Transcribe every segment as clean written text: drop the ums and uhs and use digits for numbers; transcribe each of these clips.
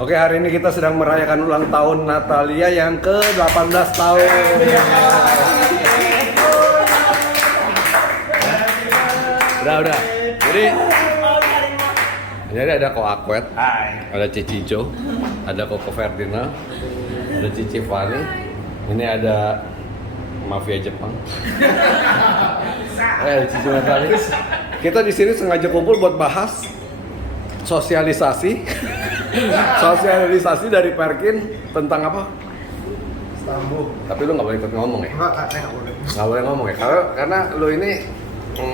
Oke, hari ini kita sedang merayakan ulang tahun Natalia yang ke-18 tahun. Udah. Jadi ada Ko Akwet, ada Cici Jo, ada Koko Ferdinand, ada Cici Fani. Ini ada Mafia Jepang. Cici Natalia. Kita di sini sengaja kumpul buat bahas sosialisasi dari Perkin tentang apa? Istanbul. Tapi lu nggak boleh ikut ngomong ya? Nggak boleh. Nggak boleh ngomong ya? Karena lu ini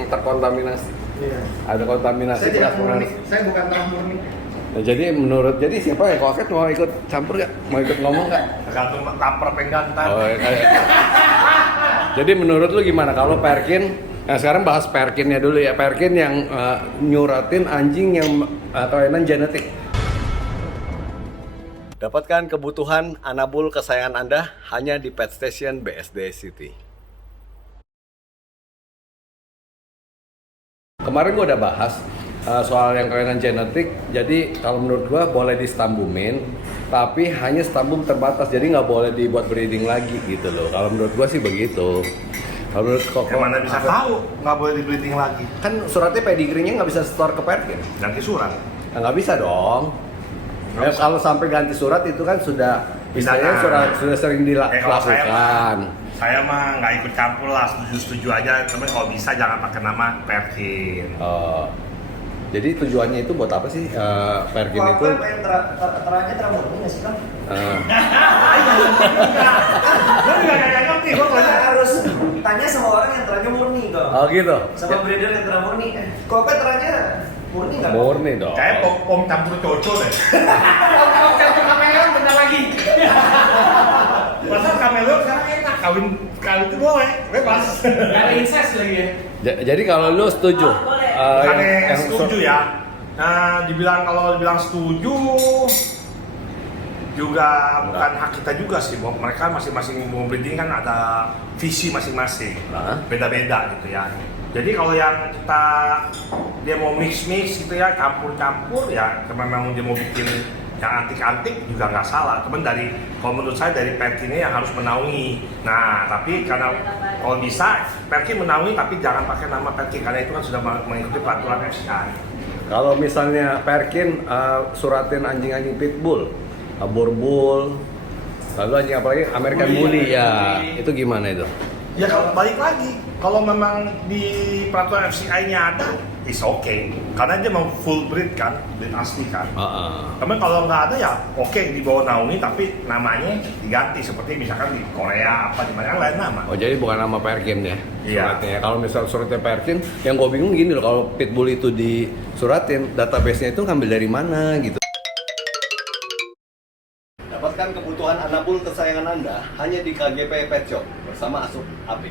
terkontaminasi. Iya. Ada kontaminasi Saya beras tidak murni. murni. Saya bukan orang murni. Nah, jadi siapa ya? Kok Aket mau ikut campur nggak? Mau ikut ngomong nggak? Tergantung lapar penggantar. Oh, ya. Jadi menurut lu gimana kalau Perkin? Nah sekarang bahas Perkinnya dulu ya. Perkin yang nyuratin anjing yang kelainan genetik. Dapatkan kebutuhan anabul kesayangan Anda hanya di Pet Station BSD City. Kemarin gue udah bahas soal yang kelainan genetik. Jadi kalau menurut gue boleh distambumin, tapi hanya stambum terbatas. Jadi nggak boleh dibuat breeding lagi gitu loh. Kalau menurut gue sih begitu. Kalau menurut Koko, Mana bisa tahu nggak boleh di-bleeding lagi? kan suratnya pedigree-nya nggak bisa store ke Perkin. Ganti surat. Nah, nggak bisa dong. Nggak bisa. Kalau sampai ganti surat itu kan sudah istilahnya sudah sering Kalau dilakukan. saya mah nggak ikut campur lah, setuju aja. Tapi kalau bisa jangan pakai nama Perkin. Jadi tujuannya itu buat apa sih Perkin itu? pengen terangnya termurni nggak sih kan? Gue nggak ngerti. Gue Kita harus tanya sama orang yang terangnya murni kok. Oh gitu. Sama breeder yang terang murni. Kok terangnya murni nggak? Murni dong. kayak pom campur coco deh. Kalau campur kameleon bentar lagi. Masa kameleon sekarang enak kawin itu boleh, bebas. Gak ada incest lagi ya. Jadi kalau lu setuju? Bukannya setuju ya. Nah, kalau dibilang setuju juga bukan hak kita juga sih. Mereka masing-masing mau breeding kan ada visi masing-masing, beda-beda gitu ya. Jadi kalau yang dia mau mix gitu ya, campur ya, memang dia mau bikin yang antik-antik juga nggak salah. Cuman kalau menurut saya dari Perkin ini yang harus menaungi. Nah, tapi karena kalau bisa Perkin menaungi tapi jangan pakai nama Perkin karena itu kan sudah mengikuti peraturan FCI. Kalau misalnya Perkin suratin anjing-anjing pitbull, Boerboel, lalu anjing apa lagi? American Bully ya, itu gimana itu? Ya kalau balik lagi, kalau memang di peraturan FCI-nya ada, is okay. Karena dia mau full breed kan, breed asli kan. Tapi kalau nggak ada ya oke, dibawa naungi tapi namanya diganti seperti misalkan di Korea apa di mana yang lain nama. Oh jadi bukan nama Perkin ya? Iya. Suratnya. Kalau misal suratnya Perkin, yang gue bingung gini loh, kalau pitbull itu disuratin, database-nya itu ngambil dari mana gitu? Dapatkan kebutuhan anabul kesayangan Anda hanya di KGP Pet Shop bersama Asup Apik.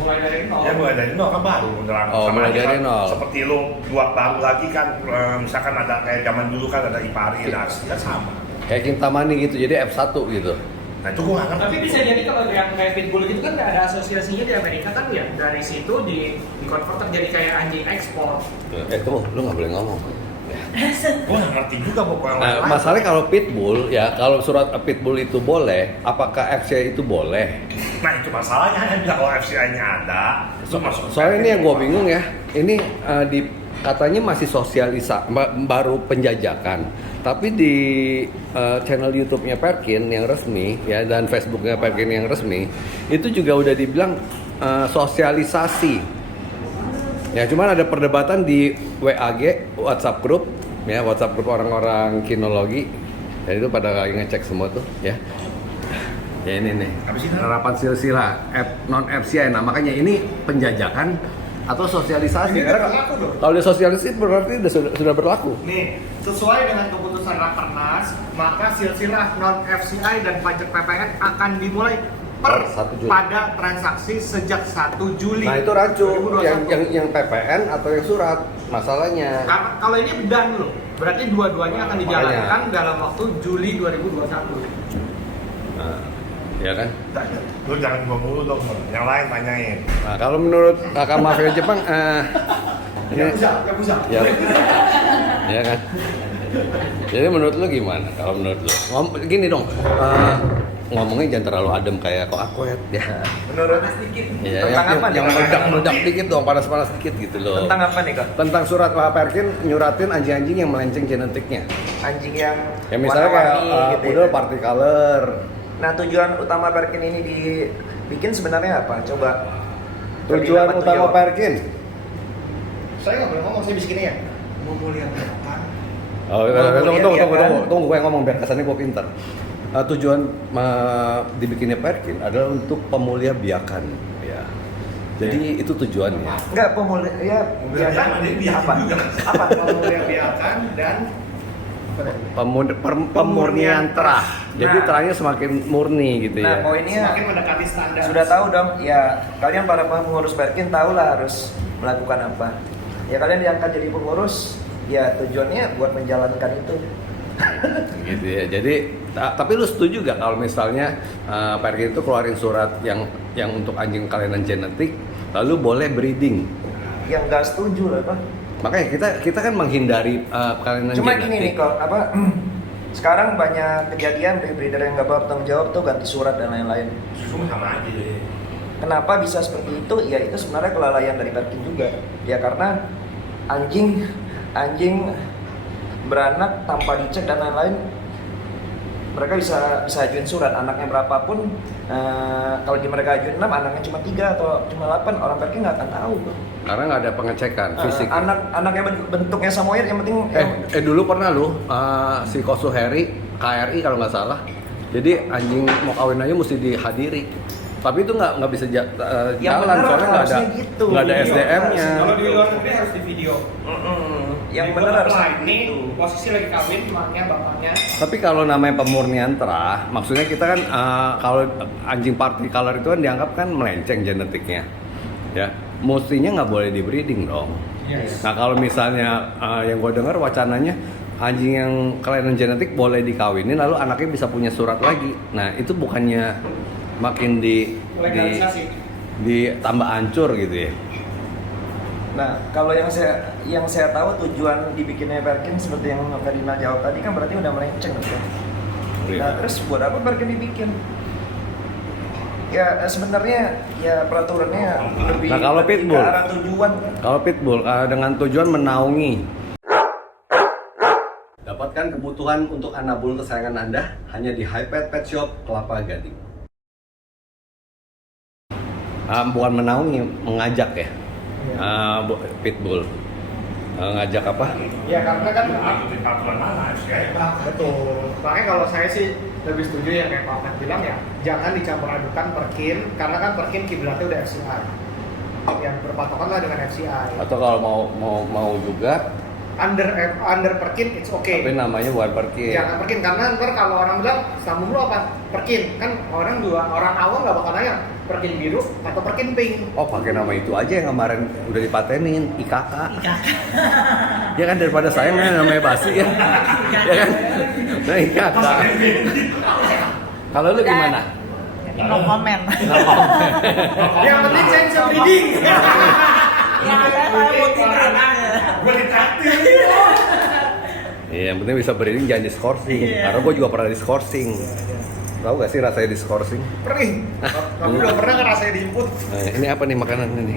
Mulai dari nol. Ya mulai dari nol kan baru beneran. Mulai dari nol. Seperti lu buat baru lagi kan, misalkan ada kayak zaman dulu kan ada Ipari, ada Asli kan sama. Kayak Kintamani gitu, jadi F1 gitu. Nah itu gua nggak ngerti. Tapi bisa jadi kalau yang kayak pitbull gitu kan ada asosiasinya di Amerika kan ya, dari situ di convert jadi kayak anjing ekspor. Tuh, lu nggak boleh ngomong. Gua nggak ngerti juga pokoknya. Nah, masalahnya kalau pitbull ya, kalau surat pitbull itu boleh, apakah FCI itu boleh? Nah itu masalahnya, hanya bila kalau FCI-nya ada, itu masuk. Soalnya ini yang gue bingung ya, ini katanya masih baru penjajakan, tapi di channel YouTube-nya Perkin yang resmi ya dan Facebook-nya Perkin yang resmi itu juga udah dibilang sosialisasi. Ya cuman ada perdebatan di WAG, WhatsApp group orang-orang kinologi, dan itu pada lagi ngecek semua tuh ya. Ya ini nih, penerapan silsilah non FCI. Nah makanya ini penjajakan atau sosialisasi. Karena kalau dia sosialisasi berarti sudah berlaku. Nih, sesuai dengan keputusan Rakernas, maka silsilah non FCI dan pajak PPN akan dimulai per 1 Juli. pada transaksi sejak 1 Juli. Nah itu rancu, 2021. yang PPN atau yang surat masalahnya. Karena kalau ini udah dulu, berarti dua-duanya akan dijalankan dalam waktu Juli 2021. Nah, ya kan? Lu jangan gua mulu dong, yang lain tanyain. Nah kalau menurut kakak mafia Jepang, Ya bisa. ya, Ya kan? Jadi menurut lu gimana? Kalau menurut lu, gini dong, ngomongnya jangan terlalu adem kayak kok aku ya. Menurut Ya, tentang apa nih? yang meledak-meledak dikit dong, panas-panas dikit gitu loh. Tentang apa nih kok? Tentang surat Pak Perkin nyuratin anjing-anjing yang melenceng genetiknya. Anjing yang Ya misalnya kayak warna-warni gitu poodle ya. particolor. Nah tujuan utama Perkin ini dibikin sebenarnya apa? Coba. Tujuan Dapat utama jawab. Perkin. Saya nggak boleh ngomong, saya bikinnya ya. Memuliakan. Oh, tunggu, gue yang ngomong biar kesannya gue pintar. Tujuan dibikinnya Perkin adalah untuk pemulia biakan, ya. Jadi itu tujuannya. Enggak pemulihan ya biarkan apa? Apa? Memuliakan dan Pemurnian terah. Jadi Nah. terahnya semakin murni gitu Nah ya. poinnya semakin mendekati standar. sudah tahu dong ya kalian para pengurus Perkin tahu lah harus melakukan apa. Ya kalian diangkat jadi pengurus ya tujuannya buat menjalankan itu. Gitu ya. Jadi tapi lu setuju gak kalau misalnya Perkin itu keluarin surat yang untuk anjing kalinan genetik lalu boleh breeding? Yang nggak setuju lah Pak. Makanya kita kan menghindari kalinan Cuma genetik. gini nih kok apa sekarang banyak kejadian breeder yang nggak bertanggung jawab tuh ganti surat dan lain-lain. Semua sama aja jadi. Kenapa bisa seperti itu? Ya itu sebenarnya kelalaian dari Perkin juga. Ya karena anjing beranak tanpa dicek dan lain-lain, mereka bisa ajuin surat anaknya berapapun. Kalau di mereka ajuin 6, anaknya cuma 3 atau cuma 8, orang Perkin nggak akan tahu. Karena nggak ada pengecekan fisik. Anaknya bentuknya samoyed yang penting Dulu pernah lu si Kosu Heri KRI kalau nggak salah. Jadi anjing mau kawin aja mesti dihadiri. Tapi itu nggak bisa Yang jalan benar soalnya nggak ada harusnya gitu. nggak ada Iya, SDM-nya. Kalau di luar negeri harus di video. yang Jadi benar gua harus apply, ini gitu. posisi lagi kawin, maknya bapaknya. Tapi kalau namanya pemurnian terah, maksudnya kita kan kalau anjing particolor itu kan dianggap kan melenceng genetiknya, ya. Mestinya nggak boleh di breeding dong. Yes. Nah kalau misalnya yang gue dengar wacananya anjing yang kelainan genetik boleh dikawinin, lalu anaknya bisa punya surat lagi. Nah itu bukannya makin Legalisasi. ditambah hancur gitu ya? Nah, kalau yang saya tahu tujuan dibikinnya Perkin seperti yang Ferdinand jawab tadi kan berarti udah melenceng gitu. Nah, terus buat apa Perkin dibikin? Ya sebenarnya ya peraturannya lebih Nah, kalau lebih pitbull? ke arah tujuan. Kalau pitbull dengan tujuan menaungi. Dapatkan kebutuhan untuk anabul kesayangan Anda hanya di Hypet Pet Shop Kelapa Gading. Bukan menaungi, mengajak ya. Pitbull. Ngajak apa? Ya karena kan Ikutin peraturan mana harus kayak betul. Makanya kalau saya sih lebih setuju yang kayak Pak Ahmad bilang ya, jangan dicampur adukan Perkin, karena kan Perkin kiblatnya udah FCI. Yang berpatokan lah dengan FCI. Atau kalau mau juga, Under Perkin it's okay. tapi namanya bukan Perkin. Jangan Perkin karena ntar kalau orang bilang sambung lu apa? Perkin kan orang awam nggak bakal nanya Perkin biru atau Perkin pink. Oh pakai nama itu aja yang kemarin udah dipatenin IKK. Ya kan daripada saya namanya basi ya. Ya kan? Nah IKK. Kalau lu gimana? No comment. Yang penting saya bisa breeding. Ya, saya mau tidur. Gue ditraktir. Iya, yang penting bisa breeding jangan diskorsing. Karena gue juga pernah diskorsing. Tahu gak sih rasanya diskorsing? Perih. Tapi udah pernah ngerasain di input. Nah, ini apa nih makanan ini?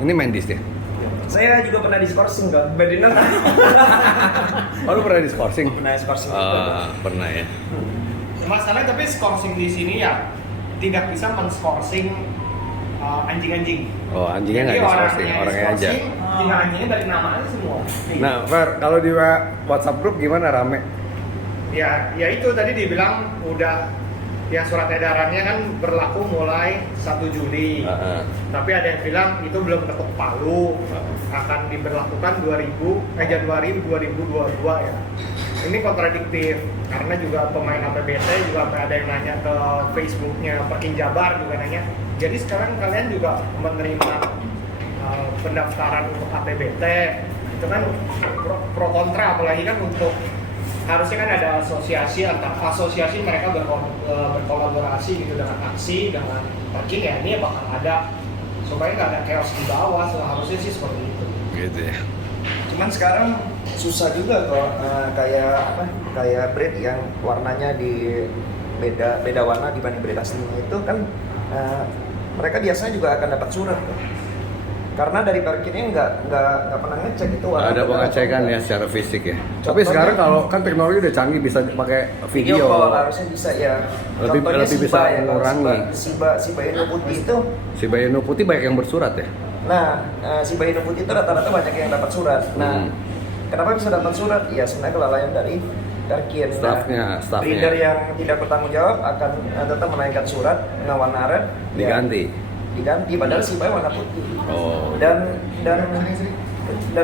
Ini Mendy's ya? Saya juga pernah diskorsing kan, Ferdinand. Oh, lu pernah diskorsing? Pernah diskorsing. Pernah ya. Masalahnya tapi skorsing di sini ya tidak bisa men-skorsing anjing-anjing. Oh, anjingnya nggak diskorsing, orangnya aja. Tinggal anjingnya dari nama aja semua. Nah, Fer, kalau di WhatsApp grup gimana rame? Ya itu tadi dibilang udah yang surat edarannya kan berlaku mulai 1 Juli. Tapi ada yang bilang itu belum ketuk palu, akan diberlakukan Januari 2022 ya. Ini kontradiktif karena juga pemain APBT juga ada yang nanya ke Facebooknya Perkin Jabar juga nanya. Jadi sekarang kalian juga menerima pendaftaran untuk APBT itu kan pro kontra, apalagi kan untuk harusnya kan ada asosiasi mereka berkolaborasi gitu dengan aksi dengan Perkin ya, ini bakal ada supaya nggak ada chaos di bawah, seharusnya sih seperti itu. Gitu ya. Cuman sekarang susah juga kok kayak apa? Kayak breed yang warnanya di beda warna dibanding breed aslinya itu kan mereka biasanya juga akan dapat surat kok. Karena dari Perkin ini nggak pernah ngecek itu warna. Ada pengecekan ya secara fisik ya. Tapi sekarang kalau kan teknologi udah canggih bisa pakai video. Call harusnya bisa ya. Lebih bisa mengurangi. Shiba Inu putih itu. Shiba Inu putih banyak yang bersurat ya. Nah, Shiba Inu putih itu rata-rata banyak yang dapat surat. Nah, kenapa bisa dapat surat? Ya sebenarnya kelalaian dari Perkin. Staffnya. Breeder yang tidak bertanggung jawab akan tetap menaikkan surat dengan warna red. Diganti. Diganti padahal Shiba warna putih. Oh. Dan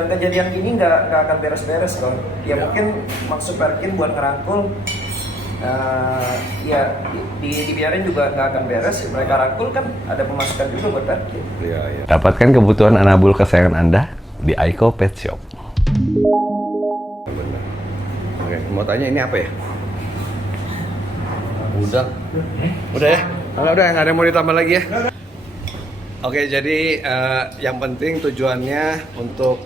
kejadian ini nggak akan beres-beres kok. Ya mungkin maksud Perkin buat ngerangkul ya dibiarin juga nggak akan beres. Mereka rangkul kan ada pemasukan juga buat Perkin. Iya, iya. Dapatkan kebutuhan anabul kesayangan Anda di Aiko Pet Shop. Benar. Oke, mau tanya ini apa ya? Udah ya? Udah, nggak ada yang mau ditambah lagi ya? Oke, jadi yang penting tujuannya untuk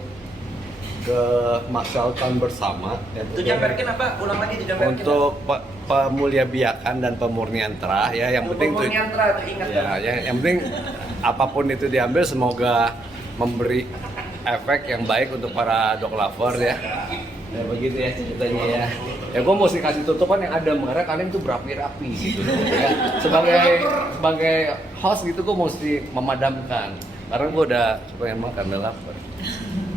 kemaslahatan bersama. Tujuan Perkin apa? Ulang lagi tujuan Perkin. Untuk pemuliabiakan dan pemurnian terah ya, yang penting pemurnian terah tuh ingat ya, yang penting apapun itu diambil semoga memberi efek yang baik untuk para dog lover ya. Ya begitu ya ceritanya ya. Ya gue mesti kasih tutupan yang adem karena kalian tuh berapi-rapi gitu. Ya, sebagai host gitu gue mesti memadamkan. Karena gue udah pengen makan, udah lapar.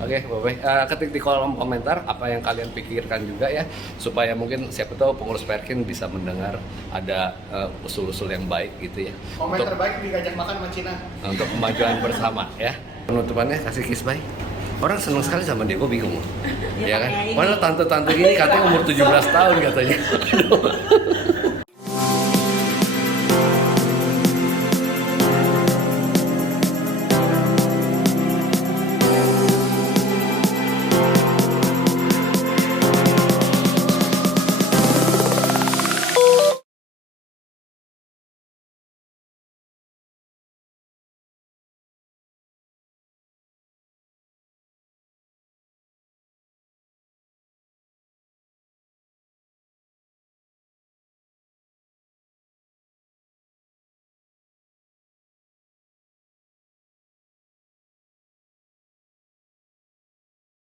Oke, bye-bye. Ketik di kolom komentar apa yang kalian pikirkan juga ya, supaya mungkin siapa tahu pengurus Perkin bisa mendengar ada usul-usul yang baik gitu ya. Komen terbaik diajak makan sama Cina. Untuk kemajuan bersama ya. Penutupannya kasih kiss bye. Orang seneng sekali sama dia, gue bingung. Ya kan? Mana tante-tante gini katanya umur 17 tahun katanya. Aduh.